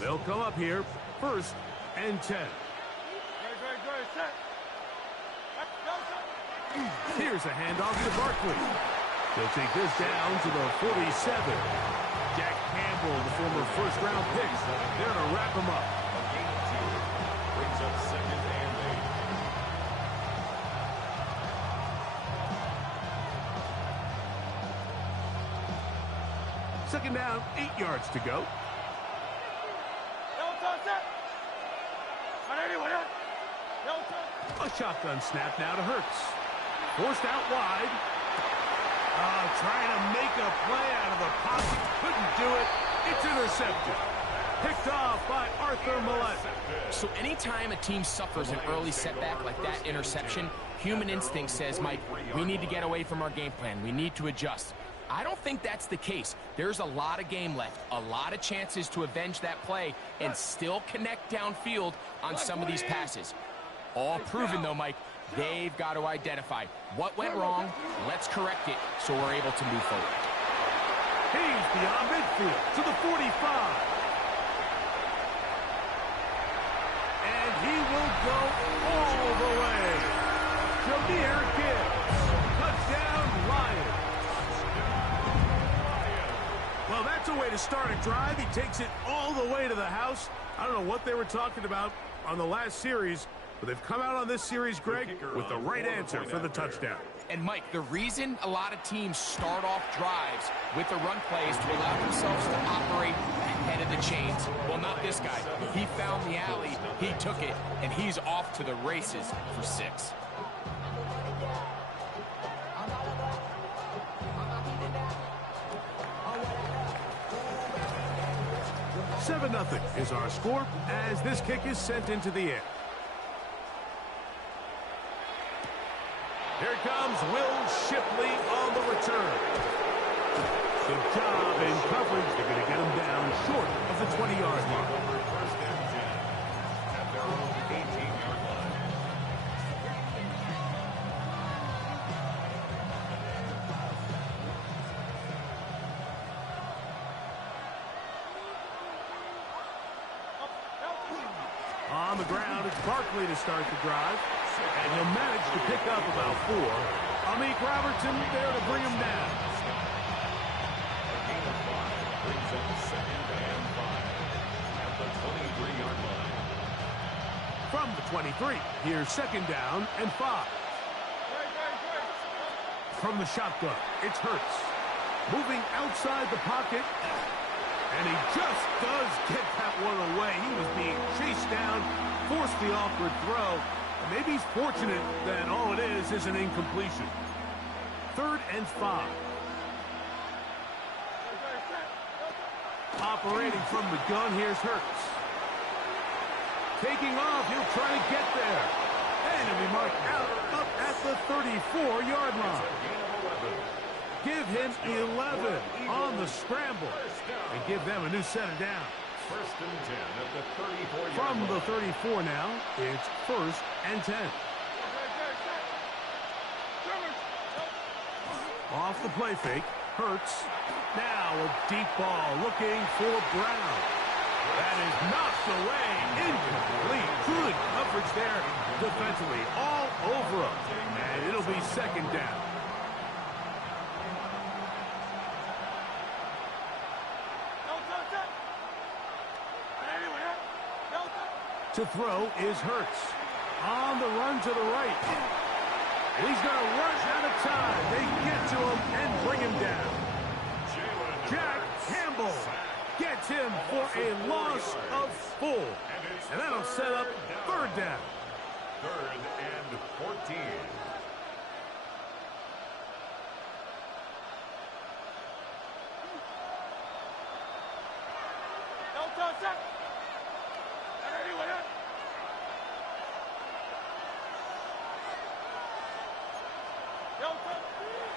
They'll come up here, 1st and 10. Here's a handoff to Barkley. They'll take this down to the 47. Jack Campbell, the former first-round pick, there to wrap him up. A gain of 2 brings up 2nd and 8. Second down, 8 yards to go. A shotgun snap now to Hurts. Forced out wide. Trying to make a play out of the pocket. Couldn't do it. It's intercepted. Picked off by Arthur Millette. So anytime a team suffers an early setback like that interception, human instinct says, Mike, we need to get away from our game plan. We need to adjust. I don't think that's the case. There's a lot of game left, a lot of chances to avenge that play and still connect downfield on some of these passes. All proven, though, Mike. They've got to identify what went wrong. Let's correct it so we're able to move forward. He's beyond midfield to the 45. And he will go all the way. Jahmyr Gibbs. Touchdown, Lions. Well, that's a way to start a drive. He takes it all the way to the house. I don't know what they were talking about on the last series, but they've come out on this series, Greg, with the right answer for the touchdown. And, Mike, the reason a lot of teams start off drives with the run plays to allow themselves to operate ahead of the chains. Well, not this guy. He found the alley, he took it, and he's off to the races for 6. Seven 0 is our score as this kick is sent into the air. Here comes Will Shipley on the return. Good job in coverage. They're going to get him down short of the 20-yard line. First and 10 at their own 18-yard line. On the ground, it's Barkley to start the drive. And he'll manage to pick up about 4. Amik Robertson there to bring him down. A gain of 5 brings up 2nd and 5 at the 23-yard line. From the 23, here's 2nd down and 5. From the shotgun, it's Hurts. Moving outside the pocket. And he just does get that one away. He was being chased down, forced the awkward throw. Maybe he's fortunate that all it is an incompletion. 3rd and 5. Operating from the gun, here's Hurts. Taking off, he'll try to get there. And he'll be marked out up at the 34-yard line. Give him 11 on the scramble. And give them a new set of downs. 1st and 10 at the 34-yard line. From the 34 now, it's 1st and 10. Off the play fake, Hurts. Now a deep ball looking for Brown. That is knocked away, incomplete. Good coverage there defensively, all over him. And it'll be 2nd down. To throw is Hurts. On the run to the right. And he's going to rush out of time. They get to him and bring him down. Jack Campbell gets him for a loss of 4. And that'll set up 3rd down. 3rd and 14.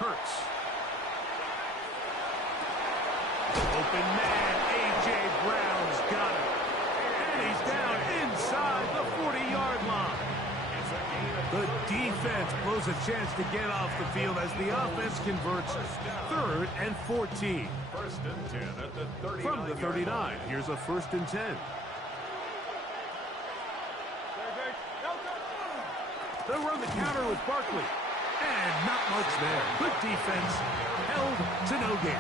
Hurts. Open man, A.J. Brown's got it. And he's down inside the 40-yard line. The defense blows a chance to get off the field as the offense converts 3rd and 14. First and 10 at the 39. From the 39, here's a 1st and 10. They'll run the counter with Barkley. And not much there. Good defense. Held to no gain.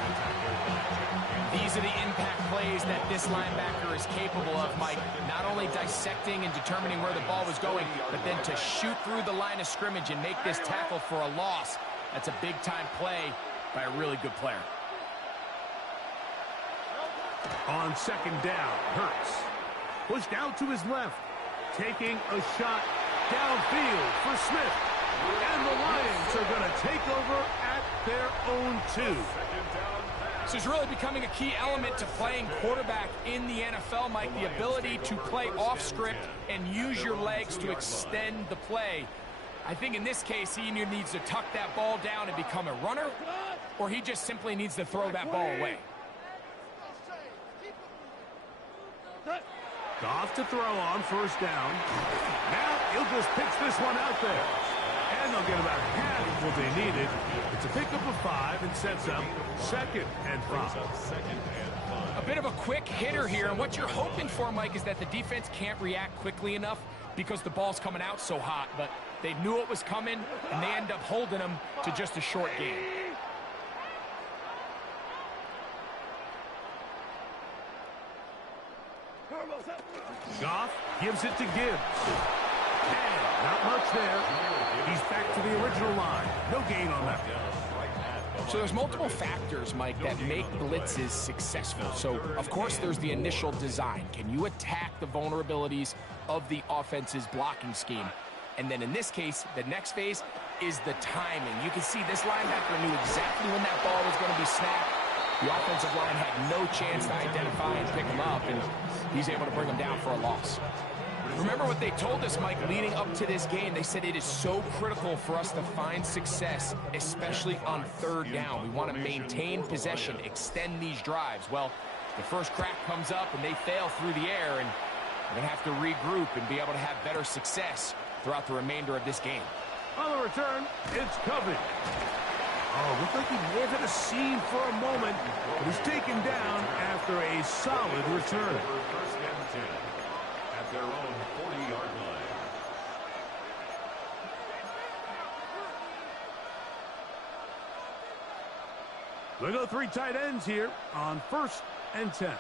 These are the impact plays that this linebacker is capable of, Mike. Not only dissecting and determining where the ball was going, but then to shoot through the line of scrimmage and make this tackle for a loss. That's a big-time play by a really good player. On 2nd down, Hurts. Pushed out to his left. Taking a shot downfield for Smith. And the Lions are going to take over at their own 2. This is really becoming a key element to playing quarterback in the NFL, Mike. The ability to play off script and use your legs to extend the play. I think in this case, he either needs to tuck that ball down and become a runner, or he just simply needs to throw that ball away. Goff to throw on 1st down. Now he'll just pitch this one out there. And they'll get about half of what they needed. It's a pickup of 5 and sets up 2nd and 5. A bit of a quick hitter here, and what you're hoping for, Mike, is that the defense can't react quickly enough because the ball's coming out so hot, but they knew it was coming, and they end up holding them to just a short game. Goff gives it to Gibbs. And not much there. He's back to the original line. No gain on that. So there's multiple factors, Mike, that make blitzes successful. So, of course, there's the initial design. Can you attack the vulnerabilities of the offense's blocking scheme? And then in this case, the next phase is the timing. You can see this linebacker knew exactly when that ball was going to be snapped. The offensive line had no chance to identify and pick him up, and he's able to bring him down for a loss. Remember what they told us, Mike, leading up to this game. They said it is so critical for us to find success, especially on 3rd down. We want to maintain possession, extend these drives. Well, the first crack comes up, and they fail through the air, and they're going to have to regroup and be able to have better success throughout the remainder of this game. On the return, it's Covey. Oh, looked like he may have hit a seam for a moment, but he's taken down after a solid return. First and 10 at their own 40-yard line. They go 3 tight ends here on 1st and 10.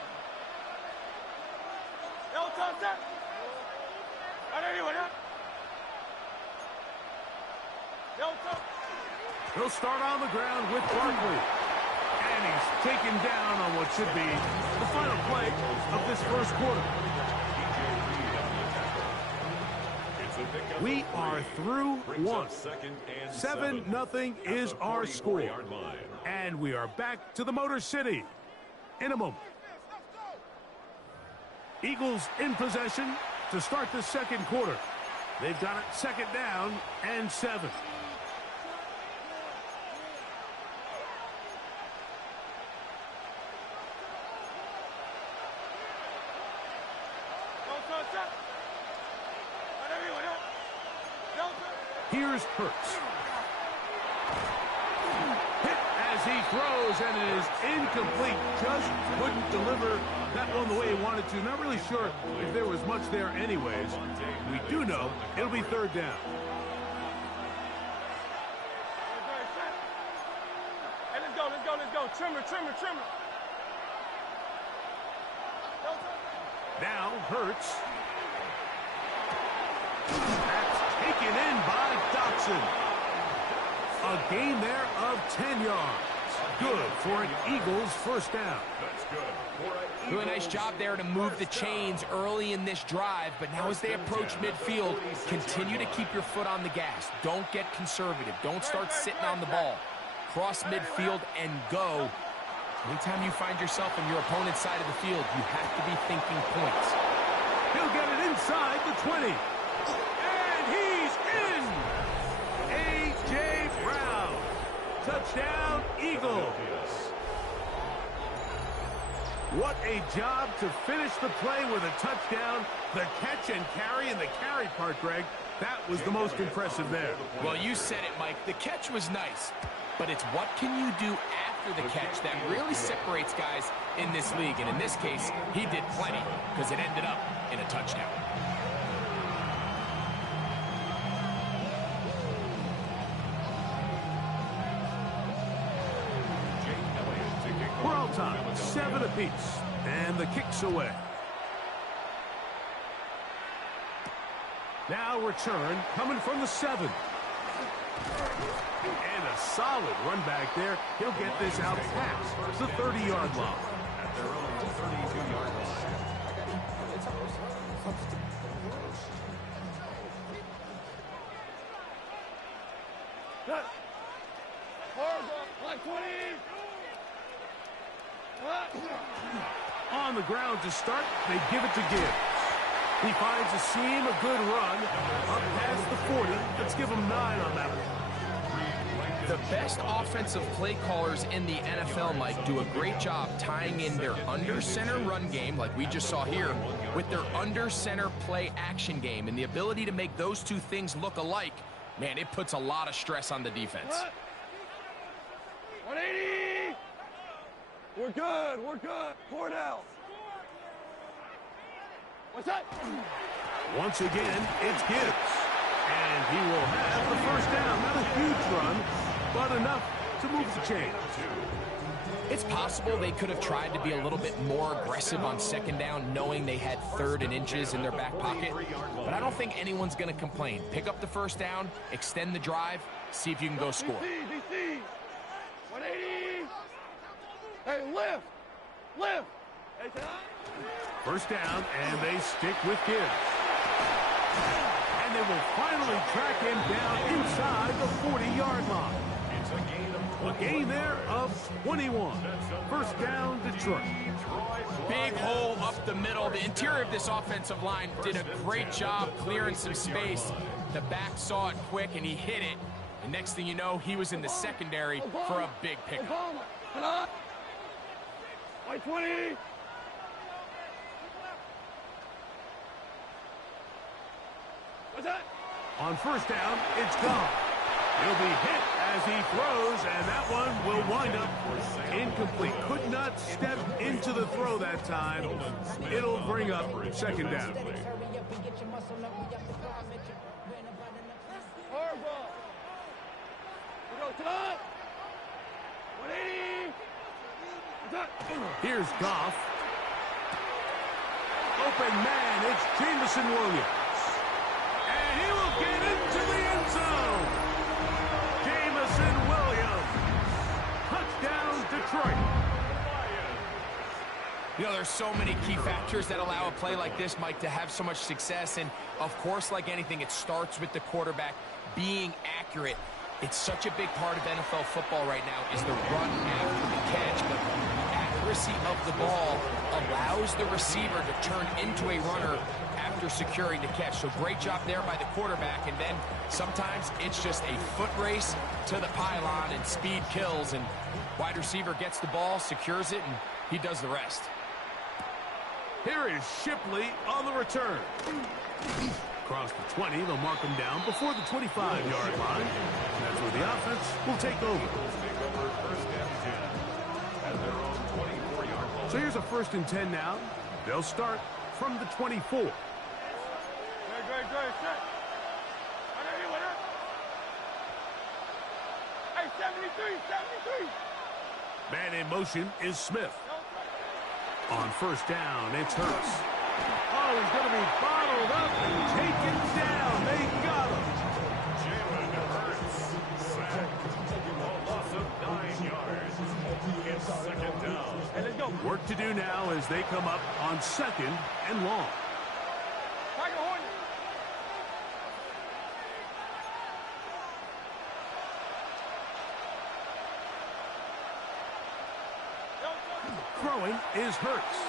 He'll start on the ground with Barkley. And he's taken down on what should be the final play of this 1st quarter. We are through 1. 7-0 is our score. And we are back to the Motor City in a moment. Eagles in possession to start the 2nd quarter. They've got it 2nd down and 7. Here's Hurts. Hit as he throws, and it is incomplete. Just couldn't deliver that one the way he wanted to. Not really sure if there was much there anyways. We do know it'll be 3rd down. Hey, let's go. Trimmer. Now Hurts. That's taken in by Dotson. A gain there of 10 yards. Good for an Eagles 1st down. That's good. Doing a nice job there to move the chains early in this drive, but now as they approach midfield, continue to keep your foot on the gas. Don't get conservative. Don't start sitting on the ball. Cross midfield and go. Anytime you find yourself on your opponent's side of the field, you have to be thinking points. He'll get it inside the 20. And he's in! A.J. Brown. Touchdown, Eagles. What a job to finish the play with a touchdown. The catch and carry, and the carry part, Greg, that was the most impressive there. Well, you said it, Mike. The catch was nice. but it's what can you do after the catch that really separates guys in this league. And in this case, he did plenty because it ended up in a touchdown. We're all time, 7 apiece, and the kick's away. Now return coming from the 7. And a solid run back there. He'll get this out past the 30-yard line. At their own 32-yard line. On the ground to start, they give it to Gibbs. He finds a seam, a good run, up past the 40. Let's give him 9 on that one. The best offensive play callers in the NFL, Mike, do a great job tying in their under-center run game, like we just saw here, with their under-center play action game. And the ability to make those two things look alike, man, it puts a lot of stress on the defense. 180! We're good, we're good. 4 down. What's that? Once again, it's Gibbs. And he will have the first down. Not a huge run, but enough to move the chains. It's possible they could have tried to be a little bit more aggressive on second down, knowing they had 3rd and inches in their back pocket. But I don't think anyone's going to complain. Pick up the first down, extend the drive, see if you can go score. DC. 180! Hey, lift! Lift! Hey, First down, and they stick with Gibbs. And they will finally track him down inside the 40-yard line. It's a gain there of 21. First down, Detroit. Big hole up the middle. The interior of this offensive line did a great job clearing some space. The back saw it quick, and he hit it. And next thing you know, he was in the secondary for a big pickup. White 20! What's that? On first down, it's gone. He'll be hit as he throws, and that one will wind up incomplete. Could not step into the throw that time. It'll bring up second down. Hardball. We go top. 180. Here's Goff. Open man, it's Jameson Williams. And he will get into the end zone. Jameson Williams. Touchdown, Detroit. You know, there's so many key factors that allow a play like this, Mike, to have so much success. And, of course, like anything, it starts with the quarterback being accurate. It's such a big part of NFL football right now is the run after the catch. But accuracy of the ball allows the receiver to turn into a runner after securing the catch. So great job there by the quarterback. And then sometimes it's just a foot race to the pylon and speed kills. And wide receiver gets the ball, secures it, and he does the rest. Here is Shipley on the return. Across the 20, they'll mark him down before the 25-yard line. That's where the offense will take over. So here's a 1st and 10 now. They'll start from the 24. Great. Hey, 73. Man in motion is Smith. On first down, it's Hurts. Oh, he's going to be bottled up and taken down. They got him. Jalen Hurts sacked. A loss of 9 yards. It's second down. Hey, let's go. Work to do now as they come up on 2nd and long. Tiger Hornet. Throwing is Hurts.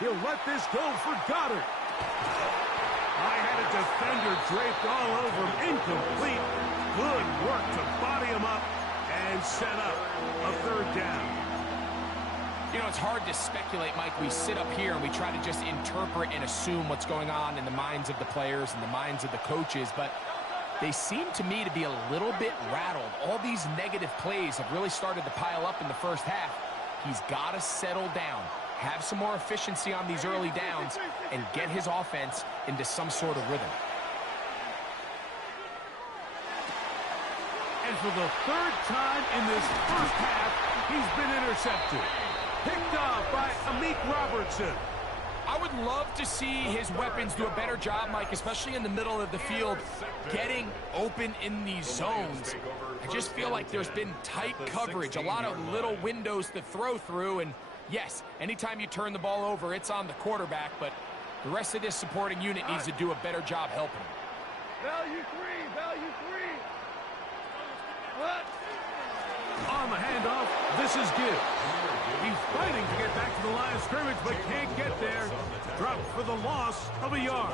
He'll let this go for Goddard. I had a defender draped all over him. Incomplete. Good work to body him up and set up a 3rd down. You know, it's hard to speculate, Mike. We sit up here and we try to just interpret and assume what's going on in the minds of the players and the minds of the coaches. But They seem to me to be a little bit rattled. All these negative plays have really started to pile up in the first half. He's got to settle down, have some more efficiency on these early downs, and get his offense into some sort of rhythm. And for the third time in this first half, he's been intercepted. Picked off by Amik Robertson. I would love to see his weapons do a better job, Mike, especially in the middle of the field, getting open in these zones. I just feel like there's been tight coverage, a lot of little windows to throw through, and yes, anytime you turn the ball over, it's on the quarterback, but the rest of this supporting unit needs to do a better job helping him. Value three. What? On the handoff, this is Gibbs. He's fighting to get back to the line of scrimmage, but can't get there. Dropped for the loss of a yard.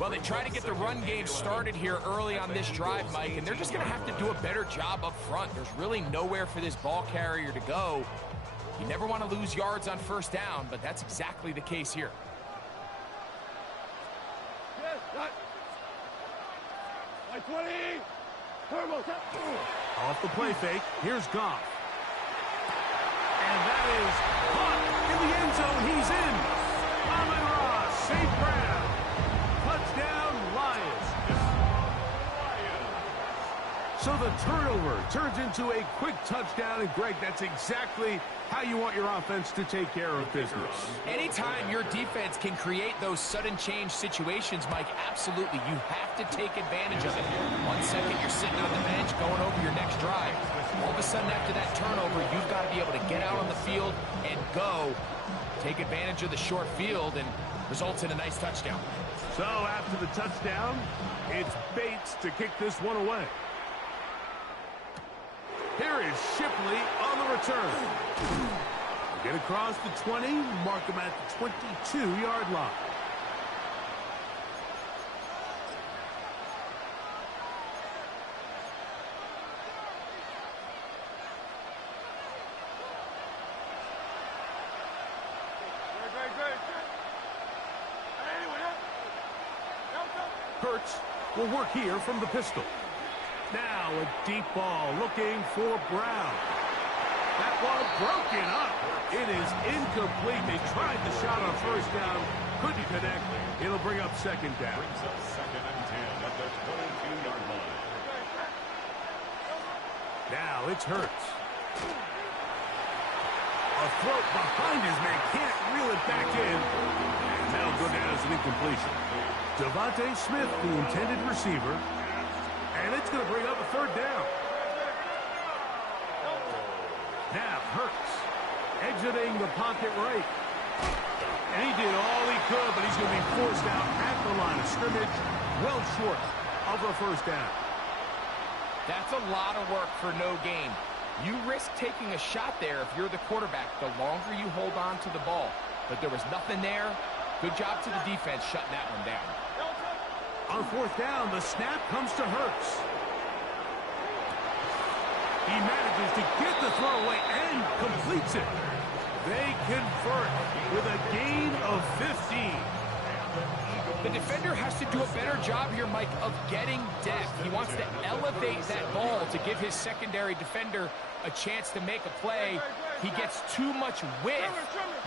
Well, they try to get the run game started here early on this drive, Mike, and they're just going to have to do a better job up front. There's really nowhere for this ball carrier to go. You never want to lose yards on first down, but that's exactly the case here. Yes, got. Like 20. Turbo. Off the play fake, here's Goff. And that is caught in the end zone. He's in. Amon-Ra, St. Brown. Touchdown, Lions. So the turnover turns into a quick touchdown. And, Greg, that's exactly how you want your offense to take care of business. Anytime your defense can create those sudden change situations, Mike, absolutely, you have to take advantage of it. 1 second, you're sitting on the bench going over your next drive. All of a sudden, after that turnover, you've got to be able to get out on the field and go. Take advantage of the short field and results in a nice touchdown. So after the touchdown, it's Bates to kick this one away. Here is Shipley on the return. Get across the 20, mark him at the 22-yard line. Hurts will work here from the pistol. Now a deep ball looking for Brown. That ball broken up. It is incomplete. They tried the shot on first down. Couldn't connect. It'll bring up second down. Brings up 2nd and 10 at the 22-yard line. Now it's Hurts. A throw behind his man. Can't reel it back in. And that'll go down as an incompletion. Devontae Smith, the intended receiver. And it's going to bring up a third down. Now Hurts exiting the pocket right. And he did all he could, but he's going to be forced out at the line of scrimmage, well short of a first down. That's a lot of work for no gain. You risk taking a shot there if you're the quarterback the longer you hold on to the ball. But there was nothing there. Good job to the defense shutting that one down. On fourth down, the snap comes to Hurts. He manages to get the throw away and completes it. They convert with a gain of 15. The defender has to do a better job here, Mike, of getting depth. He wants to elevate that ball to give his secondary defender a chance to make a play. He gets too much width,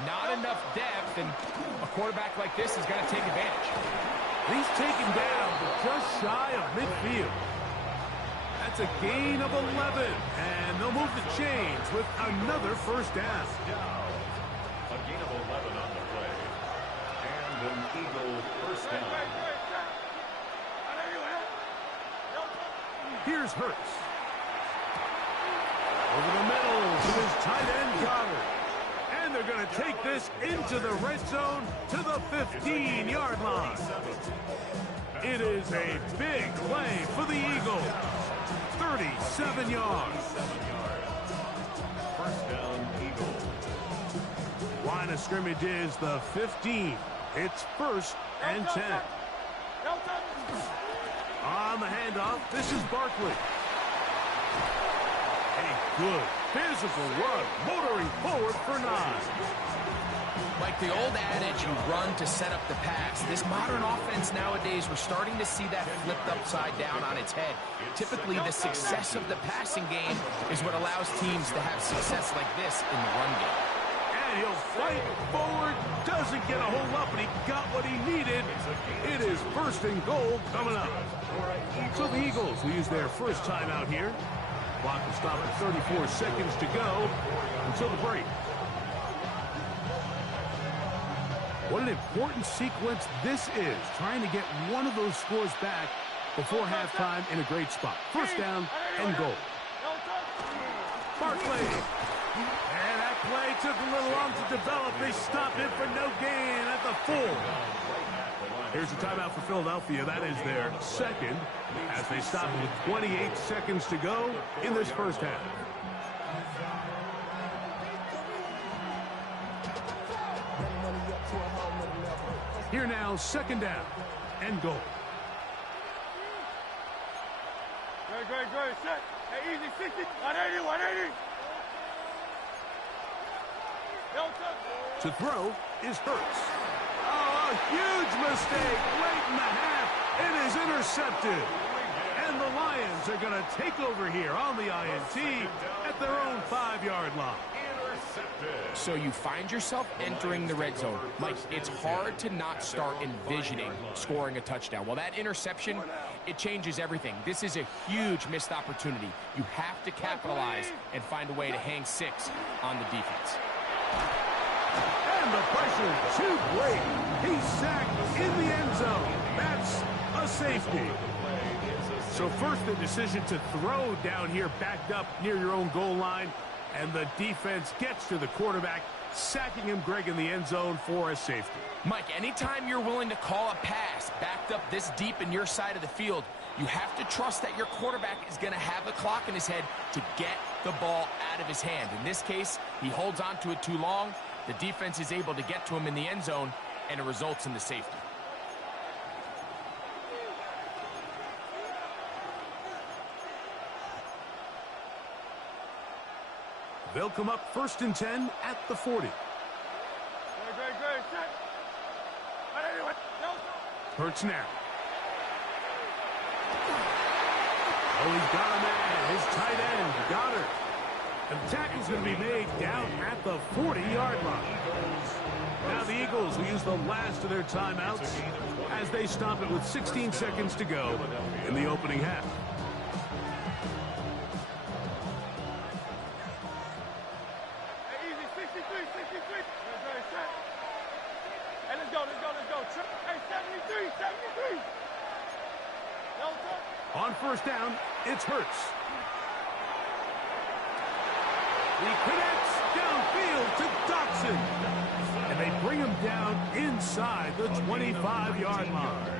not enough depth, and a quarterback like this is going to take advantage. He's taken down, but just shy of midfield. That's a gain of 11, and they'll move the chains with another first down. A gain of 11 on the play. And an Eagle first down. Here's Hurts. Over the middle to his tight end, Goddard. And they're going to take this into the red zone to the 15-yard line. It is a big play for the Eagles. 37 yards. First down, Eagles. Line of scrimmage is the 15. It's 1st and 10. On the handoff, this is Barkley. A good physical run, motoring forward for 9. Like the old adage, you run to set up the pass. This modern offense nowadays, we're starting to see that flipped upside down on its head. Typically, the success of the passing game is what allows teams to have success like this in the run game. And he'll fight forward, doesn't get a hold up, and he got what he needed. It is 1st and goal coming up. So the Eagles will use their first timeout here. Clock will stop at 34 seconds to go until the break. What an important sequence this is, trying to get one of those scores back before halftime in a great spot. 1st down and goal. Barkley. And that play took a little long to develop. They stopped it for no gain at the 4. Here's a timeout for Philadelphia. That is their 2nd as they stop it with 28 seconds to go in this first half. Here now, 2nd down and goal. Great. Set. Hey, easy. 60. 180. To throw is Hurts. Oh, a huge mistake late in the half. It is intercepted. And the Lions are going to take over here on the INT at their own 5-yard line. So you find yourself entering the red zone. Mike, it's hard to not start envisioning scoring a touchdown. Well, that interception, it changes everything. This is a huge missed opportunity. You have to capitalize and find a way to hang 6 on the defense. And the pressure too great. He's sacked in the end zone. That's a safety. So first the decision to throw down here backed up near your own goal line. And the defense gets to the quarterback, sacking him, Greg, in the end zone for a safety. Mike, anytime you're willing to call a pass backed up this deep in your side of the field, you have to trust that your quarterback is going to have the clock in his head to get the ball out of his hand. In this case, he holds on to it too long. The defense is able to get to him in the end zone, and it results in the safety. They'll come up 1st and 10 at the 40. Great. Set. Hurts now. Oh, he's got a man. His tight end, Goddard. And the tackle's going to be made down at the 40-yard line. Now the Eagles will use the last of their timeouts as they stop it with 16 seconds to go in the opening half. On 1st down, it's Hurts. He connects downfield to Dotson. And they bring him down inside the 25-yard line.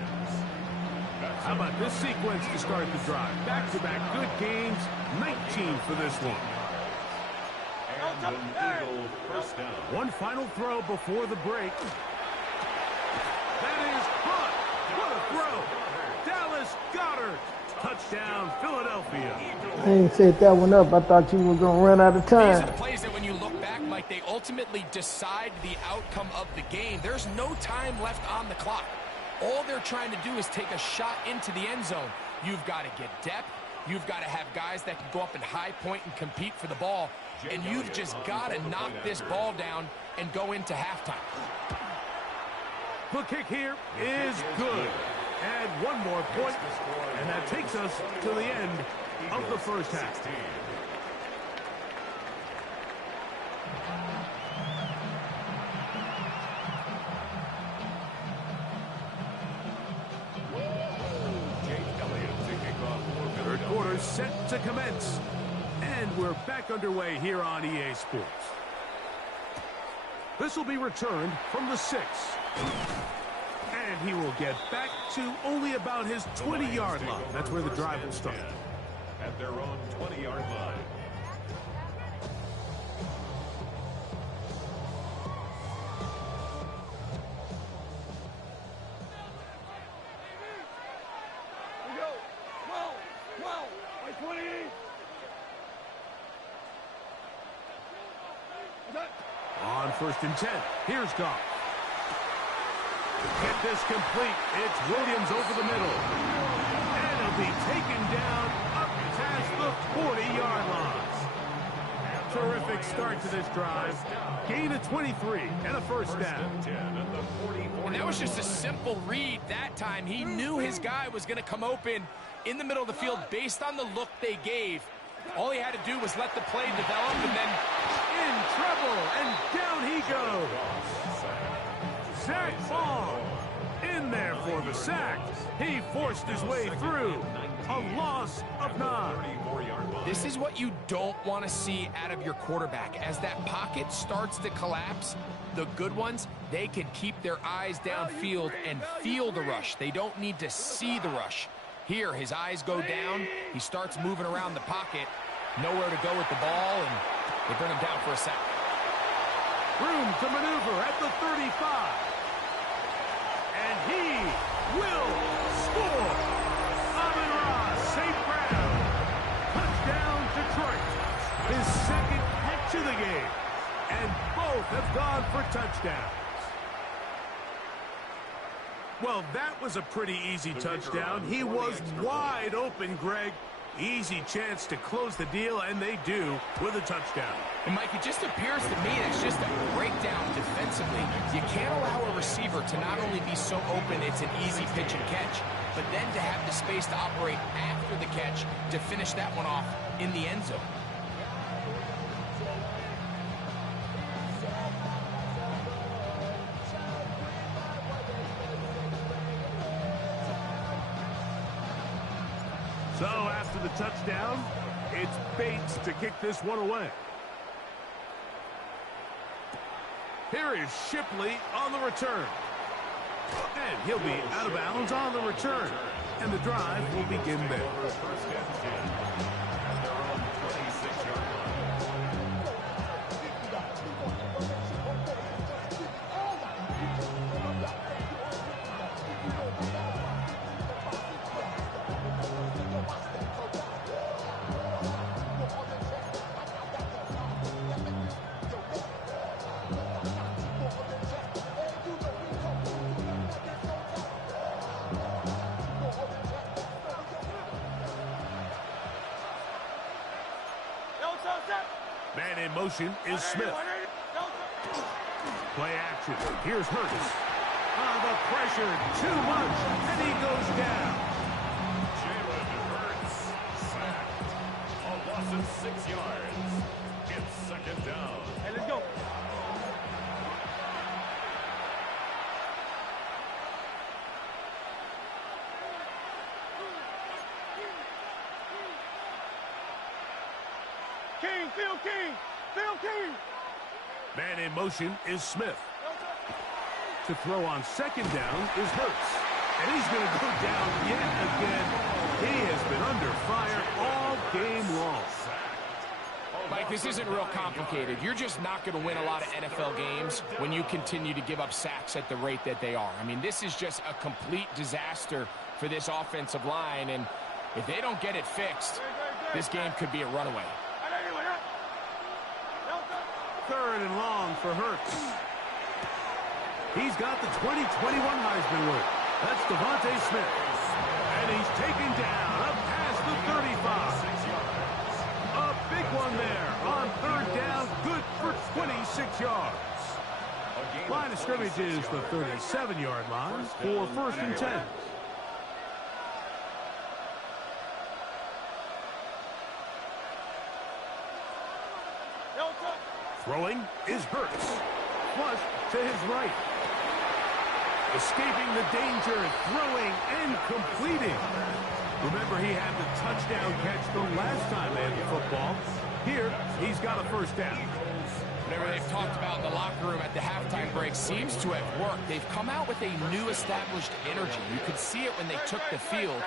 How about this sequence to start the drive? Back-to-back good gains, 19 for this one. One final throw before the break. That is caught. What a throw. Dallas Goedert. Touchdown, Philadelphia. I ain't set that one up. I thought you were going to run out of time. These are the plays that when you look back, Mike, they ultimately decide the outcome of the game. There's no time left on the clock. All they're trying to do is take a shot into the end zone. You've got to get depth. You've got to have guys that can go up and high point and compete for the ball. And you've just got to knock this ball down and go into halftime. The kick here is good. And one more point, and that takes us to the end of the first half. Third quarter set to commence, and we're back underway here on EA Sports. This will be returned from the 6. And he will get back to only about his 20-yard line. That's where the drive will start. At their own 20-yard line. On first and 10. Here's Goff. Get this complete. It's Williams over the middle. And he'll be taken down up past the 40-yard line. Terrific start to this drive. Gain of 23 and a first down. And that was just a simple read that time. He knew his guy was going to come open in the middle of the field based on the look they gave. All he had to do was let the play develop and then in trouble, and down he goes. Zach Long in there for the sack. He forced his way through. A loss of 9. This is what you don't want to see out of your quarterback. As that pocket starts to collapse, the good ones, they can keep their eyes downfield and feel the rush. They don't need to see the rush. Here, his eyes go down. He starts moving around the pocket. Nowhere to go with the ball, and they bring him down for a sack. Room to maneuver at the 35. And he will score. St. Brown. Touchdown, Detroit. His second catch of the game. And both have gone for touchdowns. Well, that was a pretty easy touchdown. He was wide open, Greg. Easy chance to close the deal, and they do with a touchdown. And, Mike, it just appears to me that's just a breakdown defensively. You can't allow a receiver to not only be so open it's an easy pitch and catch, but then to have the space to operate after the catch to finish that one off in the end zone. So after the touchdown, it's Bates to kick this one away. Here is Shipley on the return. And he'll be out of bounds on the return. And the drive will begin there. Man in motion is Smith. Play action. Here's Hurts. The pressure, too much, and he goes down. Jalen Hurts sacked. A loss of 6 yards. It's second down. Hey, let's go. King, Phil King, Phil King. Man in motion is Smith. To throw on second down is Hurts. And he's going to go down yet again. He has been under fire all game long. Mike, this isn't real complicated. You're just not going to win a lot of NFL games when you continue to give up sacks at the rate that they are. I mean, this is just a complete disaster for this offensive line. And if they don't get it fixed, this game could be a runaway. Third and long for Hurts. He's got the 2021 Heisman winner. That's Devontae Smith. And he's taken down up past the 35. A big one there on third down. Good for 26 yards. Line of scrimmage is the 37-yard line for first and 10. Throwing is Hurts. Flush to his right. Escaping the danger, throwing and completing. Remember, he had the touchdown catch the last time they had the football. Here, he's got a first down. Whatever they've talked about in the locker room at the halftime break seems to have worked. They've come out with a new established energy. You could see it when they took the field.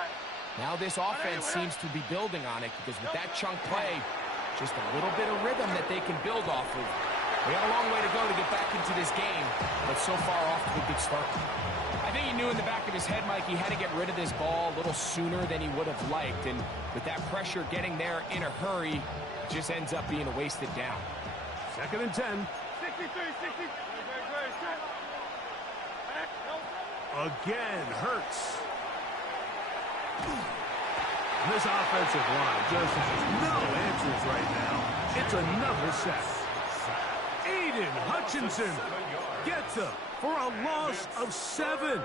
Now this offense seems to be building on it because with that chunk play, just a little bit of rhythm that they can build off of. We got a long way to go to get back into this game, but so far off to a good start. I think he knew in the back of his head, Mike, he had to get rid of this ball a little sooner than he would have liked, and with that pressure getting there in a hurry, it just ends up being a wasted down. Second and 10. Again, Hurts. This offensive line just has no answers right now. It's another sack. Aiden Hutchinson gets him for a loss of 7.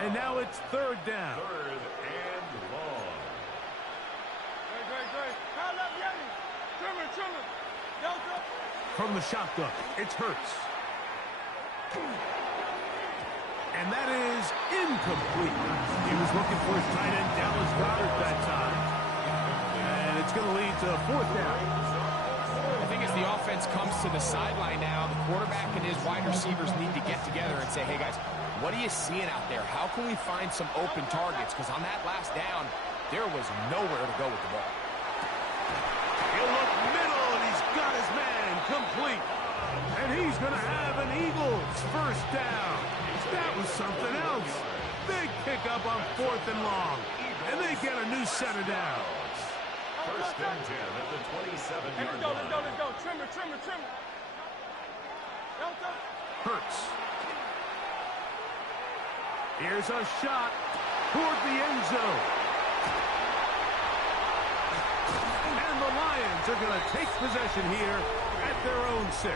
And now it's 3rd down. Third and long. From the shotgun, it's Hurts. And that is incomplete. He was looking for his tight end, Dallas Goedert, that time. And it's going to lead to a 4th down. I think as the offense comes to the sideline now, the quarterback and his wide receivers need to get together and say, hey, guys, what are you seeing out there? How can we find some open targets? Because on that last down, there was nowhere to go with the ball. He'll look middle, and he's got his man complete. And he's going to have an Eagles 1st down. That was something else. Big pickup on 4th and long. And they get a new set of downs. 1st and 10 at the 27-yard line. Let's go. Trimmer. Hurts. Here's a shot toward the end zone. And the Lions are going to take possession here at their own 6.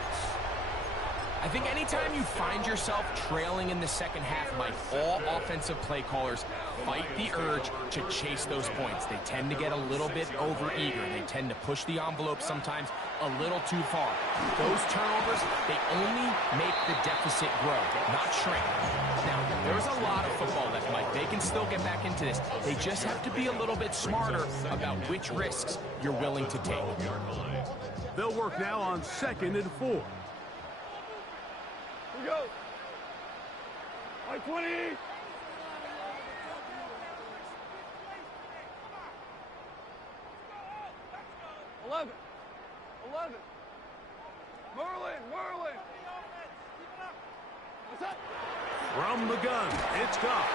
I think anytime you find yourself trailing in the second half, Mike, all offensive play callers fight the urge to chase those points. They tend to get a little bit overeager. They tend to push the envelope sometimes a little too far. Those turnovers, they only make the deficit grow, not shrink. Now, there's a lot of football left, Mike. They can still get back into this. They just have to be a little bit smarter about which risks you're willing to take. They'll work now on 2nd and 4. We go. 20. 11. Merlin. What's up? From the gun, it's Goff.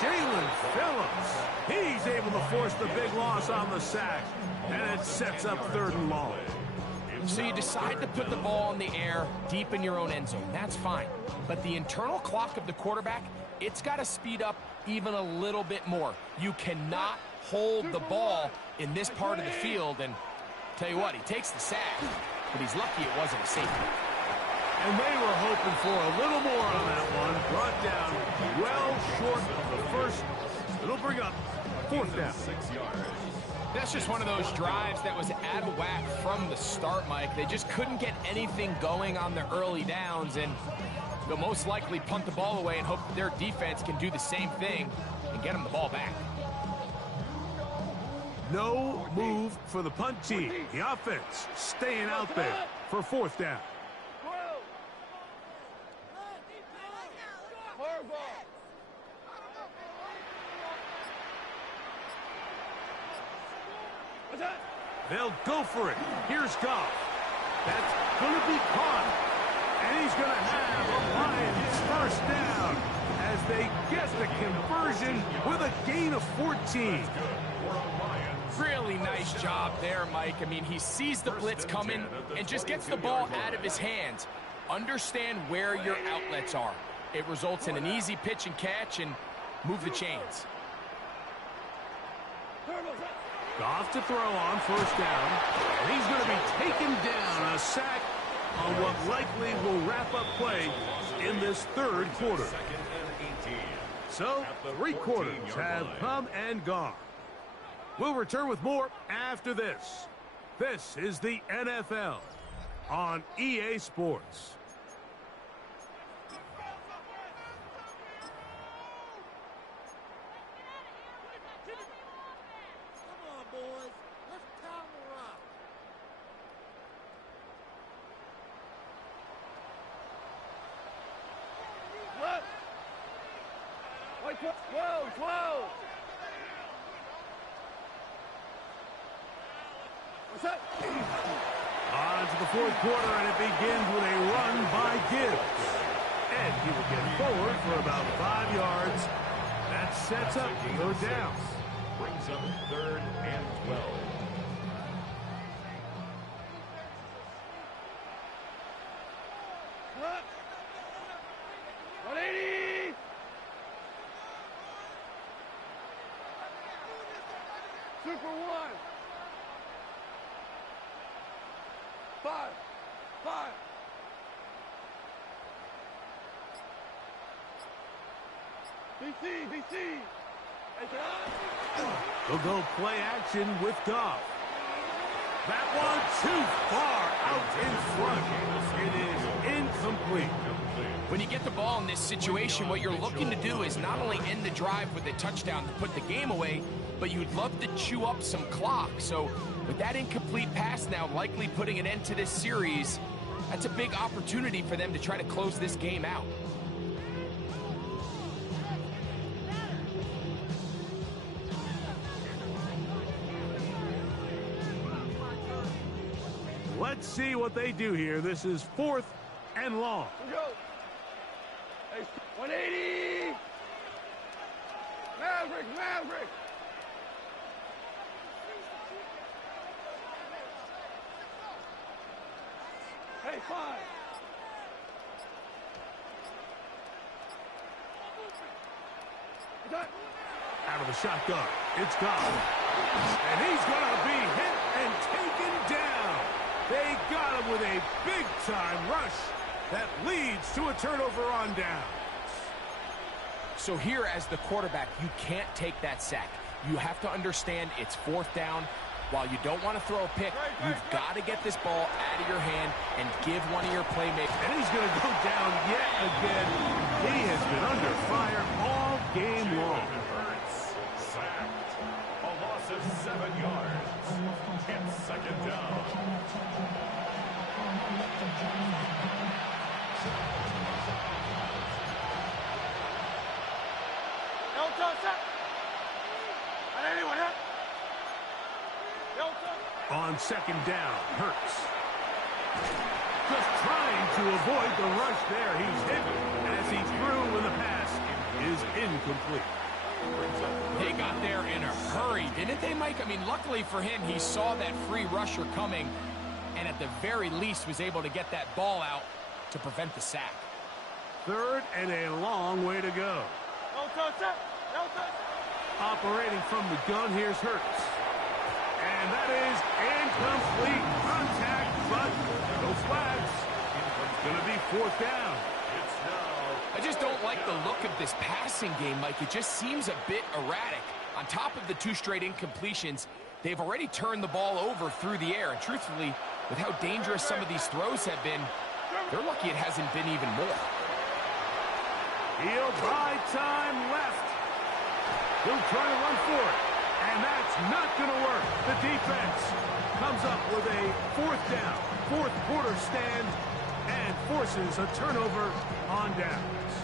Jalen Phillips. He's able to force the big loss on the sack. And it sets up 3rd and long. So you decide to put the ball in the air deep in your own end zone. That's fine. But the internal clock of the quarterback, it's got to speed up even a little bit more. You cannot hold the ball in this part of the field. And tell you what, he takes the sack, but he's lucky it wasn't a safety. And they were hoping for a little more on that one. Brought down well short of the 1st. It'll bring up 4th down. 6 yards. That's just one of those drives that was out of whack from the start, Mike. They just couldn't get anything going on the early downs, and they'll most likely punt the ball away and hope that their defense can do the same thing and get them the ball back. No move for the punt team. The offense staying out there for 4th down. They'll go for it. Here's Goff. That's going to be caught. And he's going to have a Lions 1st down as they get the conversion with a gain of 14. Really nice job there, Mike. I mean, he sees the blitz coming and just gets the ball out of his hands. Understand where your outlets are. It results in an easy pitch and catch and move the chains. Goff to throw on 1st down, and he's going to be taken down. A sack on what likely will wrap up play in this 3rd quarter. So, 3 quarters have come and gone. We'll return with more after this. This is the NFL on EA Sports. On to the 4th quarter, and it begins with a run by Gibbs. And he will get forward for about 5 yards. That sets up 3rd down. Brings up 3rd and 12. They'll go play action with Goff. That one too far out in front. It is incomplete. When you get the ball in this situation, what you're looking to do is not only end the drive with a touchdown to put the game away, but you'd love to chew up some clock. So with that incomplete pass now likely putting an end to this series, that's a big opportunity for them to try to close this game out. Let's see what they do here. This is 4th and long. Go. Hey, 180. Maverick. Hey, 5. Out of the shotgun, it's gone. And he's going to be hit and taken down. They got him with a big-time rush that leads to a turnover on down. So here as the quarterback, you can't take that sack. You have to understand it's 4th down. While you don't want to throw a pick, you've got to get this ball out of your hand and give one of your playmakers. And he's going to go down yet again. He has been under fire all game long. Sacked. A loss of 7 yards. And 2nd down. On 2nd down, Hurts. Just trying to avoid the rush there. He's hit as he threw when the pass is incomplete. They got there in a hurry, didn't they, Mike? I mean, luckily for him, he saw that free rusher coming and at the very least was able to get that ball out to prevent the sack. 3rd and a long way to go. Operating from the gun, here's Hurts. And that is incomplete contact, but no flags. It's going to be 4th down. I just don't like the look of this passing game, Mike. It just seems a bit erratic. On top of the 2 straight incompletions, they've already turned the ball over through the air. And truthfully, with how dangerous some of these throws have been, they're lucky it hasn't been even more. He'll buy time left. He'll try to run for it. And that's not going to work. The defense comes up with a 4th down, 4th quarter stand, and forces a turnover on downs.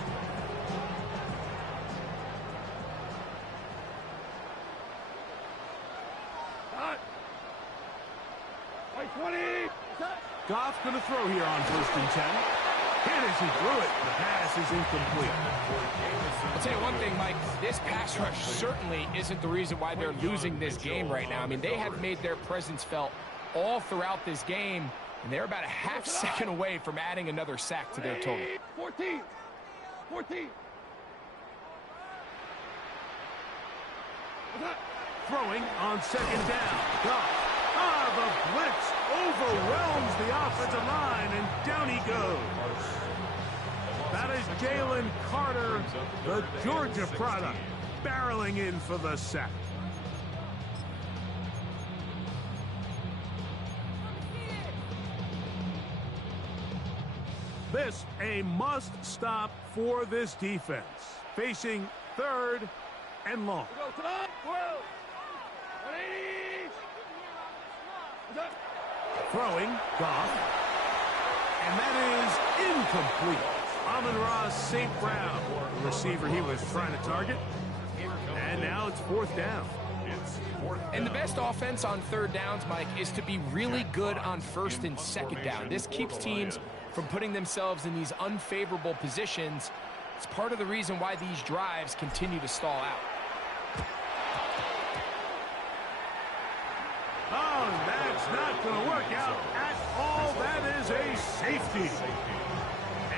Goff going to throw here on 1st and 10. And as he threw it, the pass is incomplete. I'll tell you one thing, Mike. This pass rush certainly isn't the reason why they're losing this game right now. I mean, they have made their presence felt all throughout this game, and they're about a half second away from adding another sack to their total. 14. Throwing on 2nd down. Goff. The blitz overwhelms the offensive line, and down he goes. That is Jalen Carter, the Georgia product, barreling in for the sack. This a must-stop for this defense, facing 3rd and long. Throwing, Goff, and that is incomplete. Amon-Ra St. Brown, the receiver he was trying to target, and now it's 4th down. And the best offense on 3rd downs, Mike, is to be really good on 1st and 2nd down. This keeps teams from putting themselves in these unfavorable positions. It's part of the reason why these drives continue to stall out. Oh, that's not going to work out at all. That is a safety.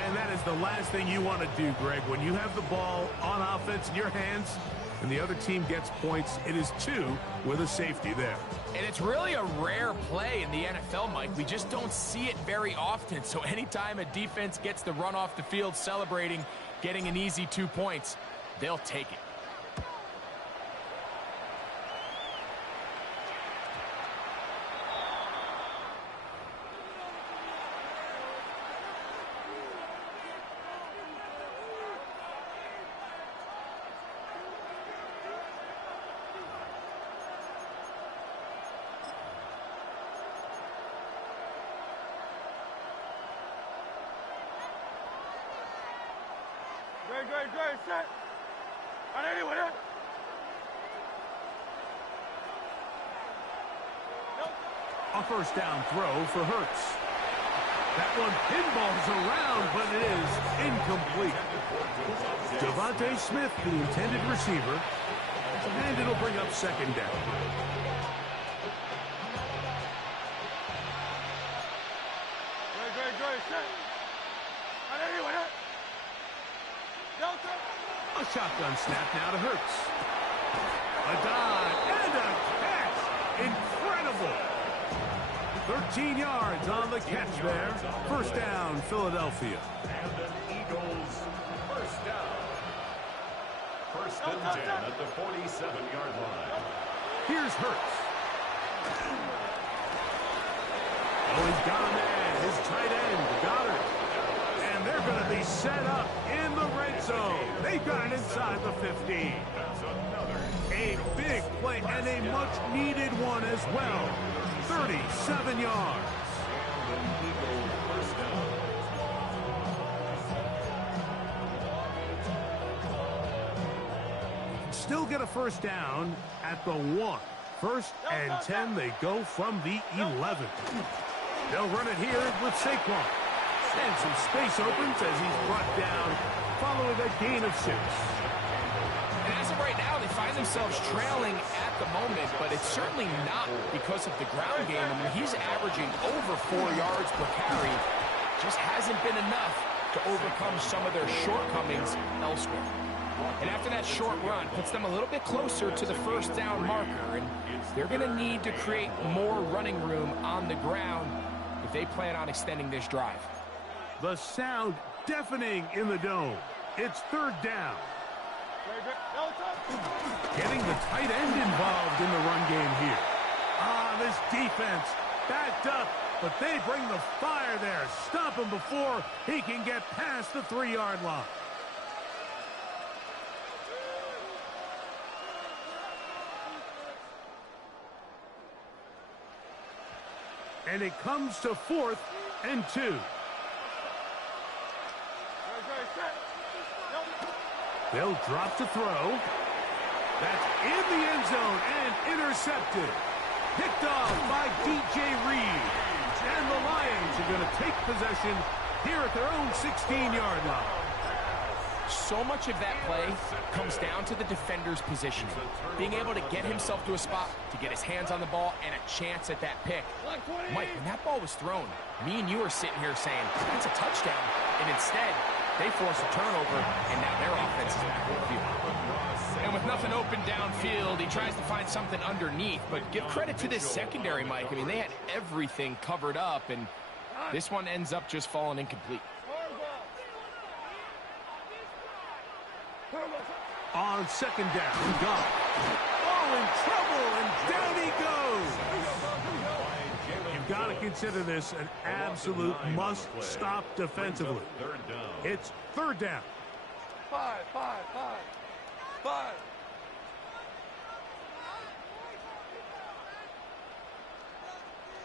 And that is the last thing you want to do, Greg. When you have the ball on offense in your hands and the other team gets points, it is 2 with a safety there. And it's really a rare play in the NFL, Mike. We just don't see it very often. So anytime a defense gets to run off the field celebrating, getting an easy 2 points, they'll take it. Great, set. On anyone else? A first down throw for Hurts. That one pinballs around, but it is incomplete. Devontae Smith, the intended receiver, and it'll bring up second down. Great, set. On anyone else? A shotgun snap now to Hurts. A dive and a catch. Incredible. 13 yards on the catch there. First down, Philadelphia. And an Eagles first down. First and 10 at the 47-yard line. Here's Hurts. Oh, he's got a man. His tight end, Goddard. And they're going to be set up in the red zone. They got it inside the 15. A big play and a much-needed one as well. 37 yards. Still get a first down at the 1. First and 10, they go from the 11. They'll run it here with Saquon. And some space opens as he's brought down following a gain of 6. And as of right now, they find themselves trailing at the moment, but it's certainly not because of the ground game. I mean, he's averaging over 4 yards per carry. Just hasn't been enough to overcome some of their shortcomings elsewhere. And after that short run, puts them a little bit closer to the first down marker, and they're going to need to create more running room on the ground if they plan on extending this drive. The sound deafening in the dome. It's third down. Getting the tight end involved in the run game here. This defense backed up, but they bring the fire there. Stop him before he can get past the 3-yard line. And it comes to 4th and 2. They'll drop to throw. That's in the end zone and intercepted. Picked off by DJ Reed. And the Lions are going to take possession here at their own 16-yard line. So much of that play comes down to the defender's positioning. Being able to get himself to a spot, to get his hands on the ball, and a chance at that pick. Mike, when that ball was thrown, me and you are sitting here saying, that's a touchdown. And instead, they force a turnover, and now their offense is back in the field. And with nothing open downfield, he tries to find something underneath. But give credit to this secondary, Mike. I mean, they had everything covered up, and this one ends up just falling incomplete. On second down, gone. Oh, in trouble, and down he goes. You've got to consider this an absolute must-stop defensively. It's third down. 5.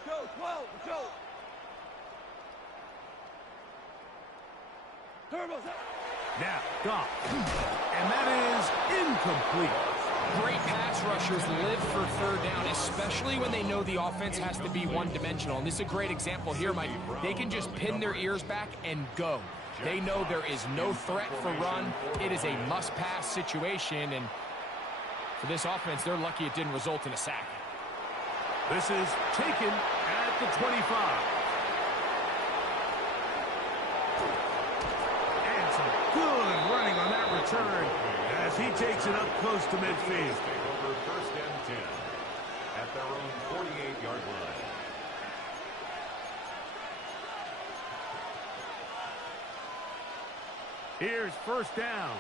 Go, 12, go. Turbo's up. Now, Goff. And that is incomplete. Great pass rushers live for third down, especially when they know the offense has to be one-dimensional. And this is a great example here, Mike. They can just pin their ears back and go. They know there is no threat for run. It is a must-pass situation, and for this offense, they're lucky it didn't result in a sack. This is taken at the 25. And some good running on that return as he takes it up close to midfield. Over first and 10 at their own 48-yard line. Here's first down.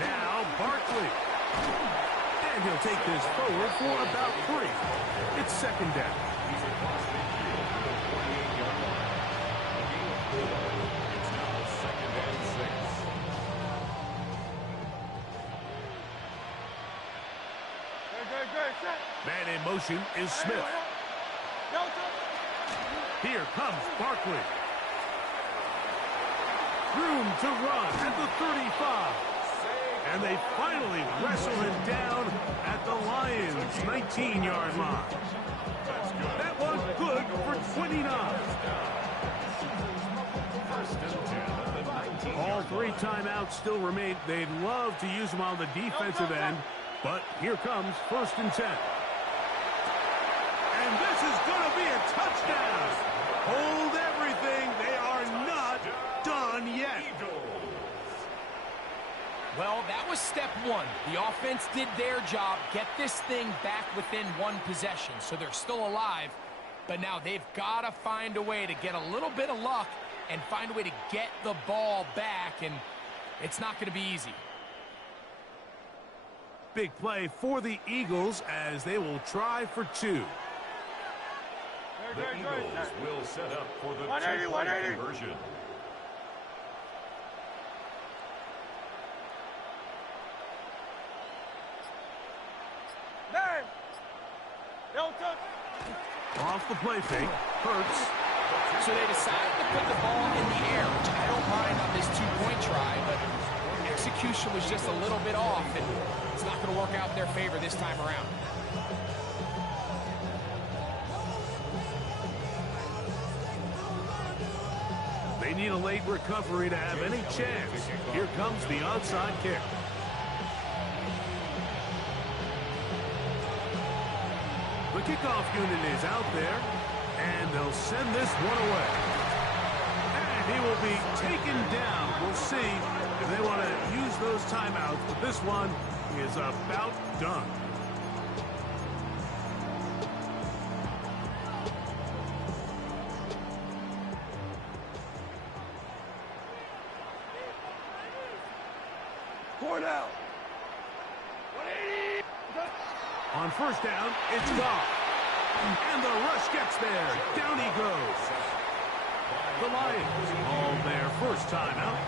Now Barkley. And he'll take this forward for about 3. It's second down. He's across midfield to the 48-yard line. A gain of 4. It's now second and 6. Man in motion is Smith. Here comes Barkley. Room to run at the 35. And they finally wrestle him down at the Lions' 19-yard line. That was good for 29. All 3 timeouts still remain. They'd love to use them on the defensive end, but here comes 1st and 10. And this is going to be a touchdown. Hold everything. They are not done yet. Well, that was step 1. The offense did their job, get this thing back within 1 possession, so they're still alive. But now they've got to find a way to get a little bit of luck and find a way to get the ball back, and it's not going to be easy. Big play for the Eagles as they will try for 2. The Eagles will set up for the 2-point conversion. Off the play fake. Hurts. So they decided to put the ball in the air, which I don't mind on this 2-point try, but execution was just a little bit off, and it's not going to work out in their favor this time around. They need a late recovery to have any chance. Here comes the onside kick. The kickoff unit is out there, and they'll send this one away. And he will be taken down. We'll see if they want to use those timeouts, but this one is about done. On 1st down, it's Goff. And the rush gets there. Down he goes. The Lions call their first timeout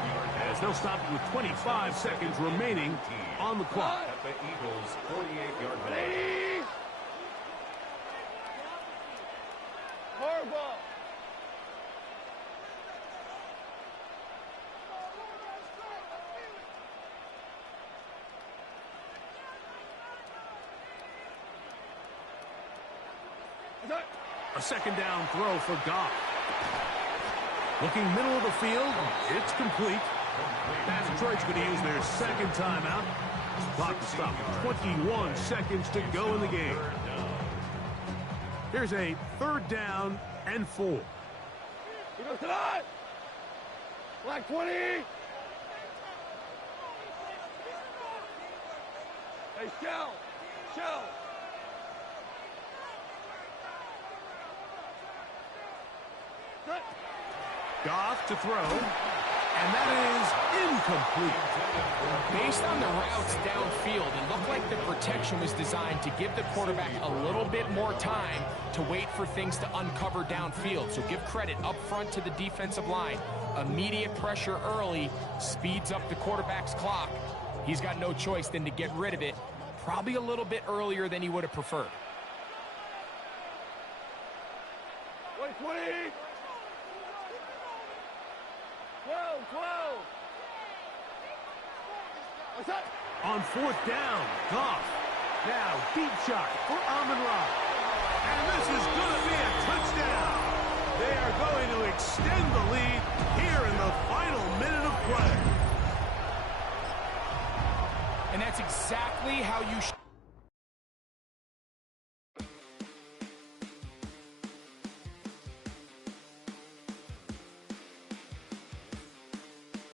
as they'll stop it with 25 seconds remaining on the clock. At the Eagles' 48-yard line. Horrible. A 2nd down throw for Goff. Looking middle of the field, it's complete. That's Detroit's going to use their 2nd timeout. Clock to stop. 21 seconds to go in the game. Here's a 3rd down and 4. He goes tonight. Black 20. Hey, Shell. Goff to throw, and that is incomplete. Based on the routes downfield, it looked like the protection was designed to give the quarterback a little bit more time to wait for things to uncover downfield. So give credit up front to the defensive line. Immediate pressure early speeds up the quarterback's clock. He's got no choice than to get rid of it, probably a little bit earlier than he would have preferred. 20. 12. On 4th down, Goff. Now, deep shot for Amon-Ra. And this is going to be a touchdown. They are going to extend the lead here in the final minute of play. And that's exactly how you should.